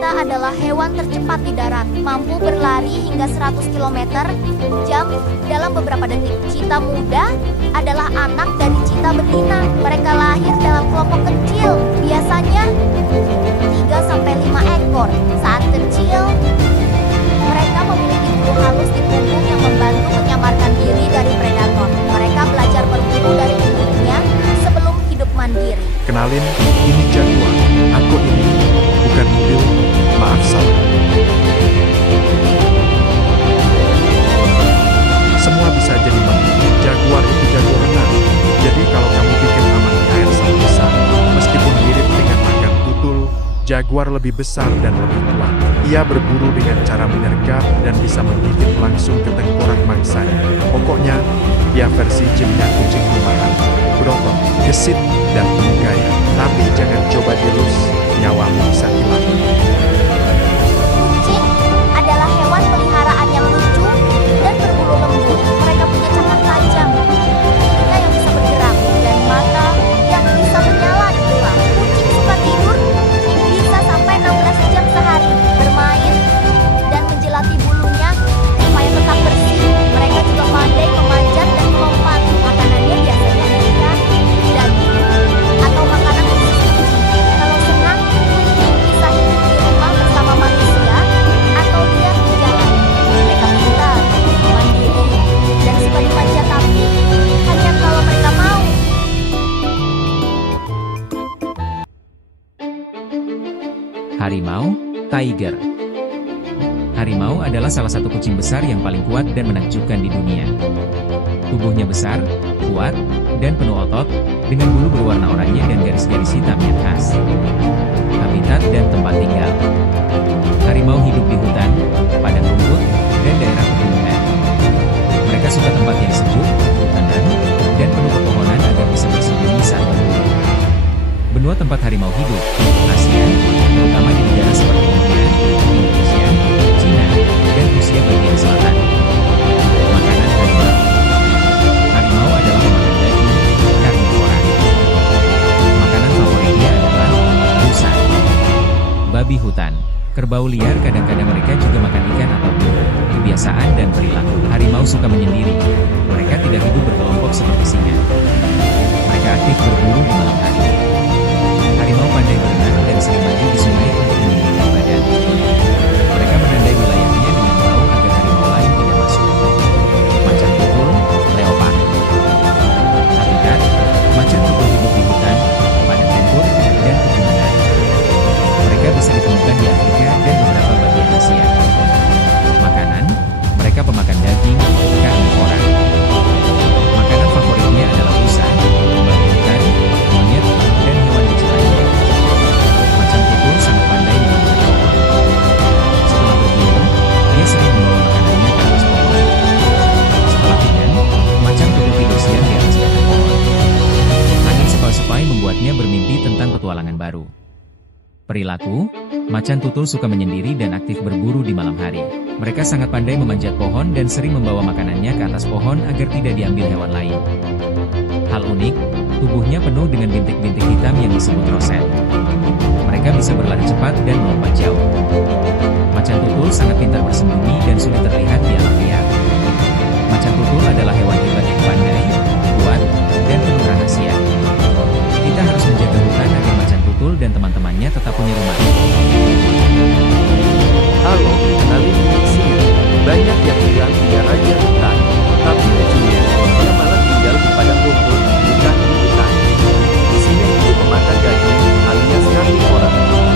Cheetah adalah hewan tercepat di darat, mampu berlari hingga 100 km/jam dalam beberapa detik. Cheetah muda adalah anak dari cheetah betina. Mereka lahir dalam kelompok kecil, biasanya 3-5 ekor. Saat kecil, mereka memiliki bulu halus di punggung yang membantu menyamarkan diri dari predator. Mereka belajar berburu dari induknya sebelum hidup mandiri. Kenalin, ini Jaguar. Aku ini bukan mobil, maaf salah. Semua bisa jadi mobil. Jaguar itu jago renang. Jadi kalau kamu pikir aman di air sama besar, meskipun mirip dengan macan tutul, Jaguar lebih besar dan lebih kuat. Ia berburu dengan cara menyergap dan bisa menggigit langsung ke tengkorak mangsanya. Pokoknya, dia versi jimnya kucing rumahan. Berotot, gesit, dan penuh gaya. Tapi jangan coba dilus, nyawamu bisa hilang. Kucing adalah hewan peliharaan yang lucu dan berbulu lembut. Mereka punya cakar tajam, telinga yang bisa bergerak, dan mata yang bisa menyala di gelap. Kucing suka tidur, bisa sampai 16 jam sehari, bermain, dan menjelati bulunya supaya tetap bersih. Mereka juga pandai memanjat dan melompat. Makanannya biasanya ikan, daging, atau makanan khusus kucing. Kalau senang, kucing bisa hidup di rumah bersama manusia atau dia di jalan. Mereka pintar, mandiri, dan suka dimanja, tapi hanya kalau mereka mau. Harimau, tiger. Harimau adalah salah satu kucing besar yang paling kuat dan menakjubkan di dunia. Tubuhnya besar, kuat, dan penuh otot, dengan bulu berwarna oranye dan garis-garis hitam yang khas. Habitat dan tempat tinggal. Harimau hidup di hutan, padang rumput, dan daerah pegunungan. Mereka suka tempat yang sejuk, tenang, dan penuh pepohonan agar bisa bersembunyi saat berburu. Benua tempat harimau hidup, Asia, terutama di negara seperti India, Indonesia, Cina, dan Rusia bagian selatan. Makanan harimau. Harimau adalah pemakan daging, karnivora. Makanan favoritnya adalah rusa. Babi hutan. Kerbau liar kadang-kadang mereka juga makan ikan atau burung. Kebiasaan dan perilaku. Harimau suka menyendiri. Mereka tidak hidup berkelompok seperti singa. Mereka aktif berburu di malam hari. Harimau pandai berenang dan sering mandi di sungai untuk meninggikan badan. Mereka menandai wilayahnya dengan bau agar harimau lain tidak masuk. Macan tutul, leopard. Habitat, macan tutul hidup di hutan, padang rumput, dan pegunungan. Mereka bisa ditemukan di Afrika dan beberapa bagian Asia. Makanan, mereka pemakan daging, karnivora. Makanan favoritnya adalah rusa, babi hutan, monyet, dan hewan kecil lainnya. Macan tutul sangat pandai memanjat pohon. Setelah berburu, dia sering membawa makanannya ke atas pohon. Setelah kenyang, macan tutul tidur siang di atas batang pohon. Angin sepoi-sepoi membuatnya bermimpi tentang petualangan baru. Perilaku, macan tutul suka menyendiri dan aktif berburu di malam hari. Mereka sangat pandai memanjat pohon dan sering membawa makanannya ke atas pohon agar tidak diambil hewan lain. Hal unik, tubuhnya penuh dengan bintik-bintik hitam yang disebut roset. Mereka bisa berlari cepat dan melompat jauh. Macan tutul sangat pintar bersembunyi dan sulit terlihat di alam liar. Macan tutul adalah hewan hebat yang pandai, kuat, dan penuh rahasia. Kita harus menjaga hutan agar macan tutul dan teman-temannya tetap punya rumah. Halo, kenalin ini singa. Banyak yang bilang dia raja hutan, tapi lucunya, dia malah tinggal di padang rumput, bukan di hutan. Singa itu pemakan daging, alias karnivora.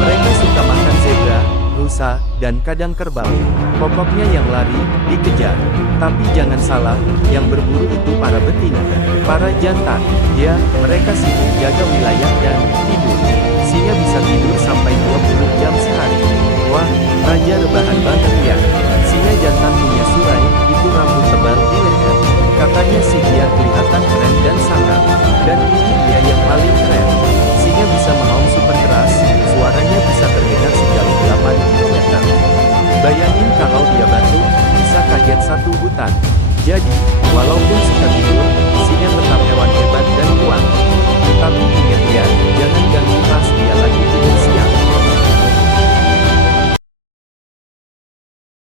Mereka suka makan zebra, rusa, dan kadang kerbau. Pokoknya yang lari, dikejar. Tapi jangan salah, yang berburu itu para betina, para jantan. Ya, mereka sibuk jaga wilayah dan tidur. Singa bisa tidur sampai 20 jam sehari. Wah, raja rebahan banget ya. Singa jantan punya surai, itu rambut tebal di leher. Katanya singa